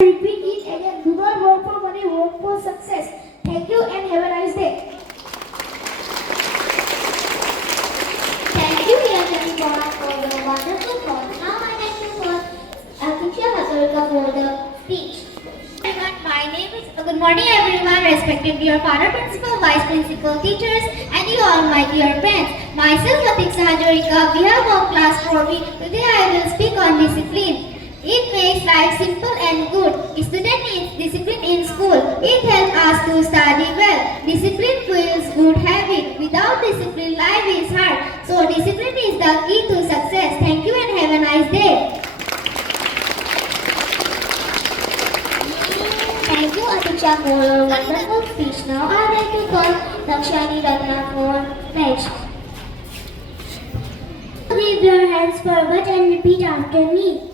Repeat it again. Do not work for money, work for success. Thank you and have a nice day. Thank you, dear Janipora, for the wonderful talk. Now I like to call Akshay Hatorika for the speech. Good morning, everyone, respected dear father, principal, vice principal, teachers, and you all my dear friends. Myself, Akshay Hatorika, behalf of class 4. Today I will speak on discipline. It makes life simple and good. Student needs discipline in school. It helps us to study well. Discipline builds good habit. Without discipline, life is hard. So discipline is the key to success. Thank you and have a nice day. Thank you, Aticha, for your wonderful speech. Now I would like to call Lakshani Ratna for pledge. Leave your hands forward and repeat after me.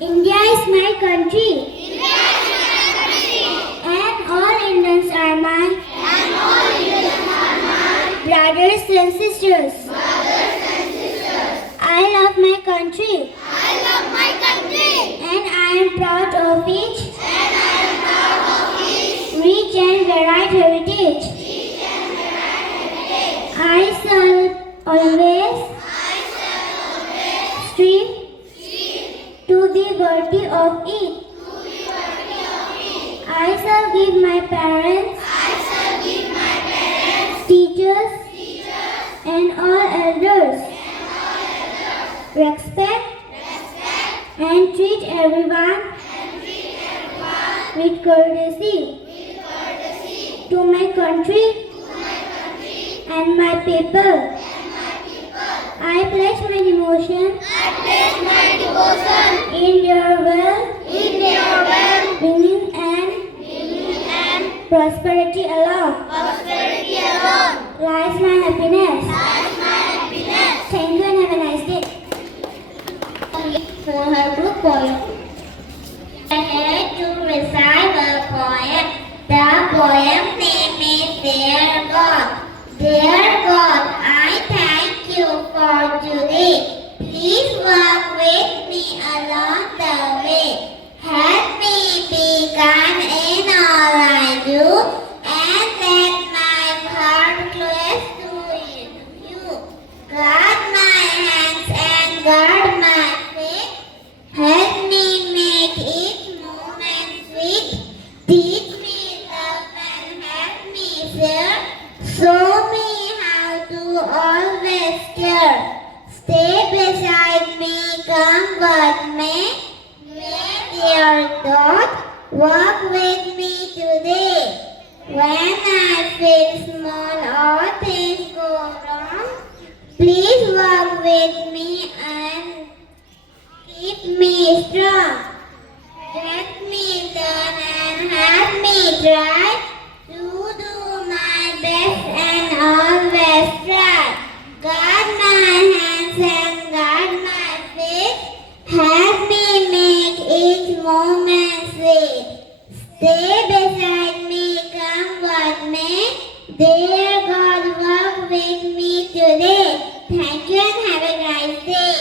India is my country. India is my country. And all Indians are my And all Indians are my brothers and sisters. brothers and sisters. I love my country. I love my country. And I am proud of its And I am proud of its rich and varied heritage. rich and varied heritage. I shall always I shall always strive strive to be worthy of it. to be worthy of it. I shall give my parents, I shall give my parents, teachers, teachers, and all elders and all elders respect respect and treat everyone and treat everyone with courtesy. with courtesy. To my country To my country and my people, and my people, I pledge my devotion I pledge my devotion in their in their well-being and well-being and prosperity alone prosperity alone. lies my happiness. That's my happiness. Thank you and have a nice day. For her group poem. I had to recite a poem. The poem name is Dear God. Dear God, I thank you for today. Please walk with me along the way. Help me be kind in all I do, and let my heart close to you. Guard my hands and guard my feet. Help me make each moment sweet. Teach me love and help me share. Show me how to always care. Stay beside me, come what may. May dear God walk with me today. When I feel small or things go wrong, please walk with me and keep me strong. Let me learn and help me try to do my best and always try. Guard my hands and guard my feet. Help me make each moment sweet. Stay beside me, come what may. Dear God, walk with me today. Thank you and have a nice day.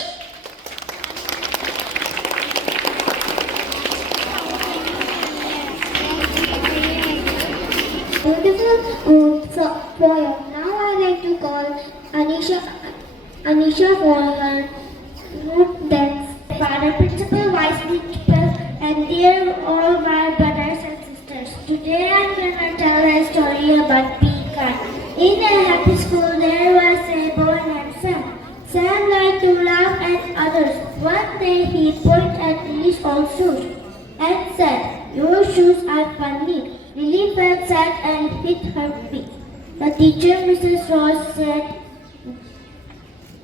Beautiful poem. Now I like to call Anisha for her group dance. Father, principal, vice principal, and dear all my brothers and sisters. Today I'm gonna tell a story about peacock. In a happy school there was a boy named Sam. Sam liked to laugh at others. One day he pointed at Lily's old shoes and said, "Your shoes are funny." Lily felt sad and hit her feet. The teacher, Mrs. Ross, said,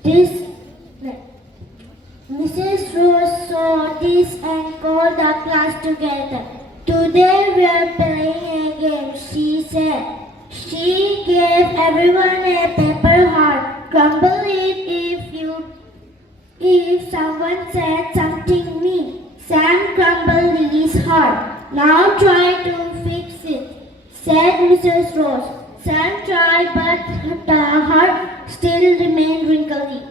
"This." Mrs. Rose saw this and called the class together. "Today we are playing a game," she said. She gave everyone a paper heart. "Crumble it if someone said something mean." Sam crumbled Lily's heart. "Now try to fix it," said Mrs. Rose. Sam tried, but the heart still remained wrinkly.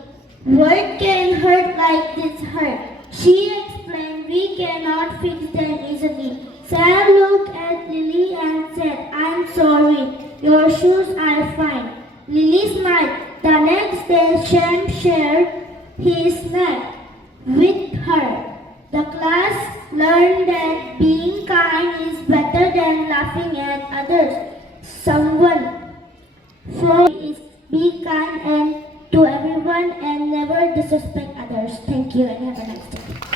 "What can hurt like this hurt?" she explained we cannot fix them easily. Sam looked at Lily and said, I'm sorry, your shoes are fine. Lily smiled. The next day, Sam shared his snack with her. The class learned that being kind is better than laughing at others. Someone for is be kind and to everyone and never disrespect others. Thank you and have a nice day.